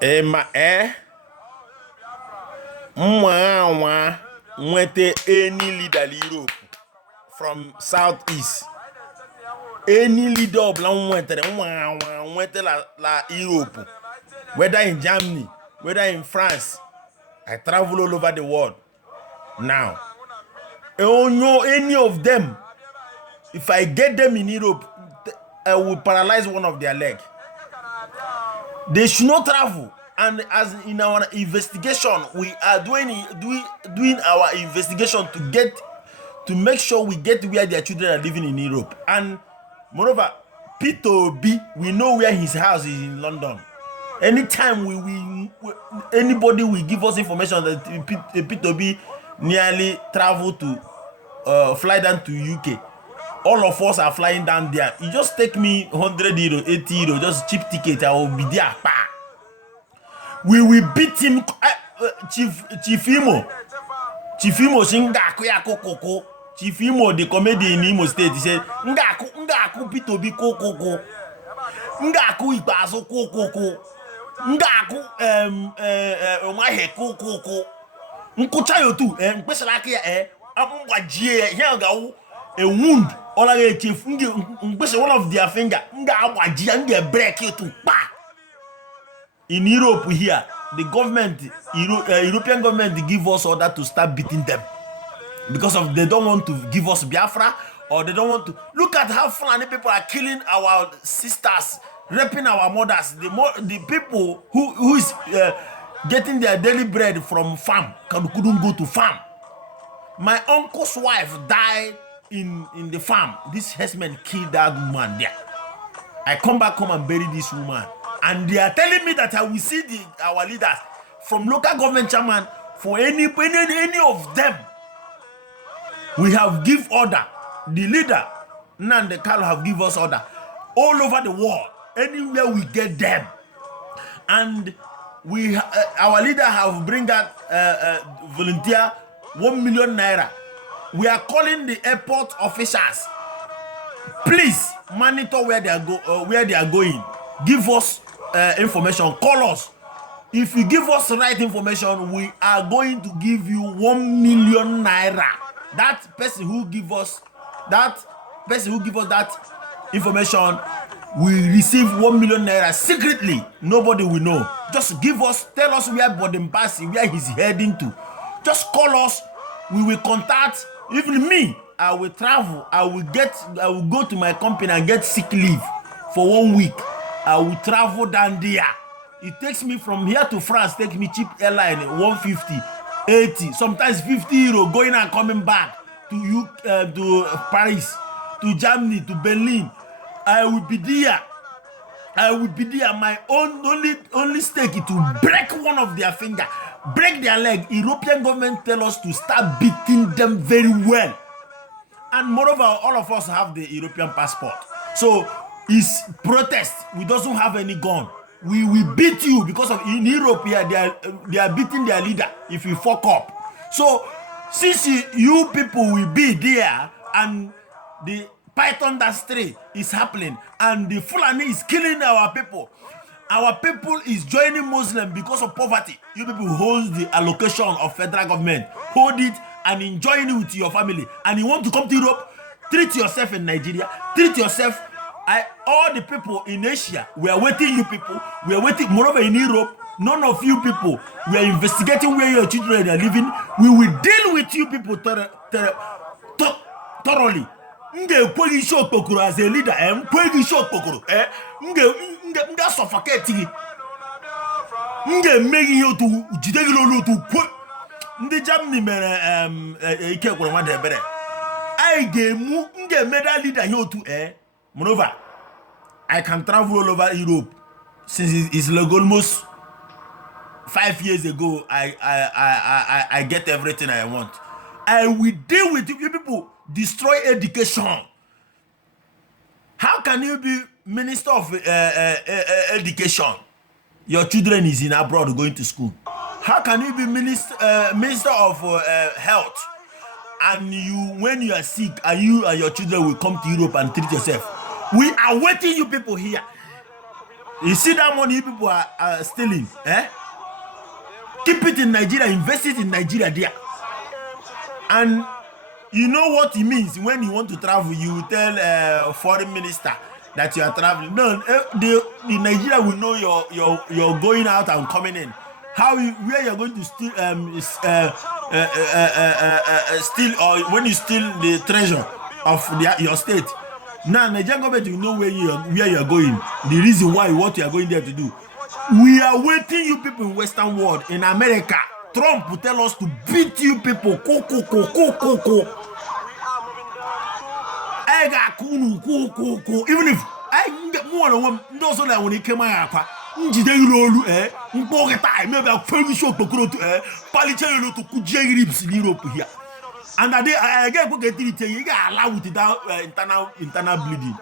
Ma mwa mwete any leader Europe from Southeast. Any leader blanc mwete la Europe. Whether in Germany, whether in France. I travel all over the world. Now, I don't know any of them. If I get them in Europe, I will paralyze one of their leg. They should not travel. And as in our investigation, we are doing our investigation to make sure we get where their children are living in Europe. And moreover, Peter Obi, we know where his house is in London. Anytime anybody will give us information that Peter Obi nearly traveled to fly down to UK, all of us are flying down there. You just take me 100 euro, 80 euro, just cheap ticket. I will be there. We will beat him. Chief Imo Shingaku Koko. Chief Imo, the comedian in Imo State, he said, Ngaku Peter Obi Koko. Ngaku Ibazo Koko. Ngaku Omahe Koko. Nkucha yotu mpeselaki amwajie yanga a wound all a chief mpese one of their finger nga amwajie nga break it to pa. In Europe here, the government, European government give us order to start beating them because of they don't want to give us Biafra, or they don't want to look at how Fulani people are killing our sisters, raping our mothers. The people who is getting their daily bread from farm couldn't go to farm. My uncle's wife died in the farm. This herdsmen killed that woman there. I come back home and bury this woman. And they are telling me that I will see our leaders from local government chairman for any of them. We have give order. The leader, Nande Kalo, have give us order all over the world. Anywhere we get them. And we our leader have bring out volunteer 1 million naira. We are calling the airport officials. Please monitor where they are going. Give us information. Call us. If you give us the right information, we are going to give you 1 million naira. That person who give us that information will receive 1 million naira secretly. Nobody will know. Just tell us where Bodembasi, where he's heading to. Just call us. We will contact. Even me, I will travel. I will go to my company and get sick leave for 1 week. I will travel down there. It takes me from here to France, take me cheap airline, 150, 80, sometimes 50 euro going and coming back to Paris, to Germany, to Berlin. I will be there. My only stake is to break one of their finger, break their leg. European government tell us to start beating them very well. And moreover, all of us have the European passport. So it's protest. We don't have any gun. We will beat you because of in Europe here they are beating their leader if you fuck up. So since you people will be there and the Python industry is happening and the Fulani is killing our people is joining Muslim because of poverty. You people hold the allocation of federal government, hold it and enjoy it with your family. And you want to come to Europe, treat yourself in Nigeria, treat yourself. All the people in Asia, we are waiting you people. We are waiting. Moreover, in Europe, none of you people, we are investigating where your children are living. We will deal with you people thoroughly. Nge kwegi show pokoro as a leader. Kwegi show pokoro. Nge suffocate you. Nge making you to jidegilo to quote. Nde Germany mere ike kworo ma de bere. I ge mu nge meda leader you to Moreover, I can travel all over Europe since it's like almost 5 years ago. I get everything I want. I will deal with you people. Destroy education. How can you be minister of education? Your children is in abroad going to school. How can you be minister of health? And you, when you are sick, and you and your children will come to Europe and treat yourself. We are waiting you people here. You see that money people are stealing, eh? Keep it in Nigeria, invest it in Nigeria there. And you know what it means when you want to travel, you tell foreign minister that you are traveling. No, the Nigeria will know you're going out and coming in. Where you're going to steal steal, or when you steal the treasure of your state. Now Nigerian government will know where you're going. The reason why, what you are going there to do. We are waiting you people in Western world, in America. Trump will tell us to beat you people. Even if I get more than one, also that when he came out, maybe I feel so to ribs in Europe here. And I get you got allowed without internal bleeding.